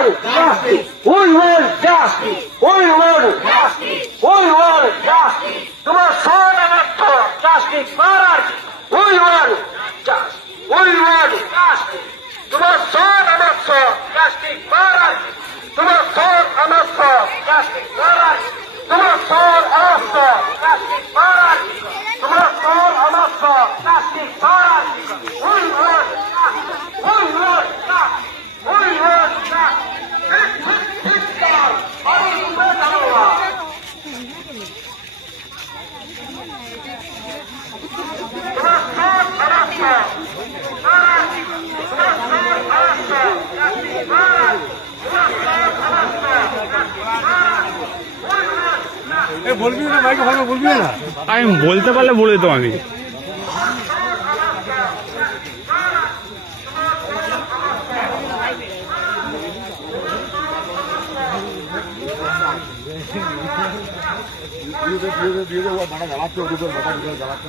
want justice. We want justice. We want justice. We want justice. তোমার সব আমার তো justice পাওয়ার। We want justice. We want justice. তোমার সব আমার সব justice পাওয়ার। তোমার সব আমার সব justice পাওয়ার। তোমার সব আমার সব justice পাওয়ার। তোমার সব আমার সব justice পাওয়ার। We want justice. We want justice. We want justice. বলবি না ভাইকে ভালো বলবি না আমি বলতে পারলে বলে তো আমি ভাড়া জ্বালাচ্ছে ওদের ভাড়া জ্বালাচ্ছে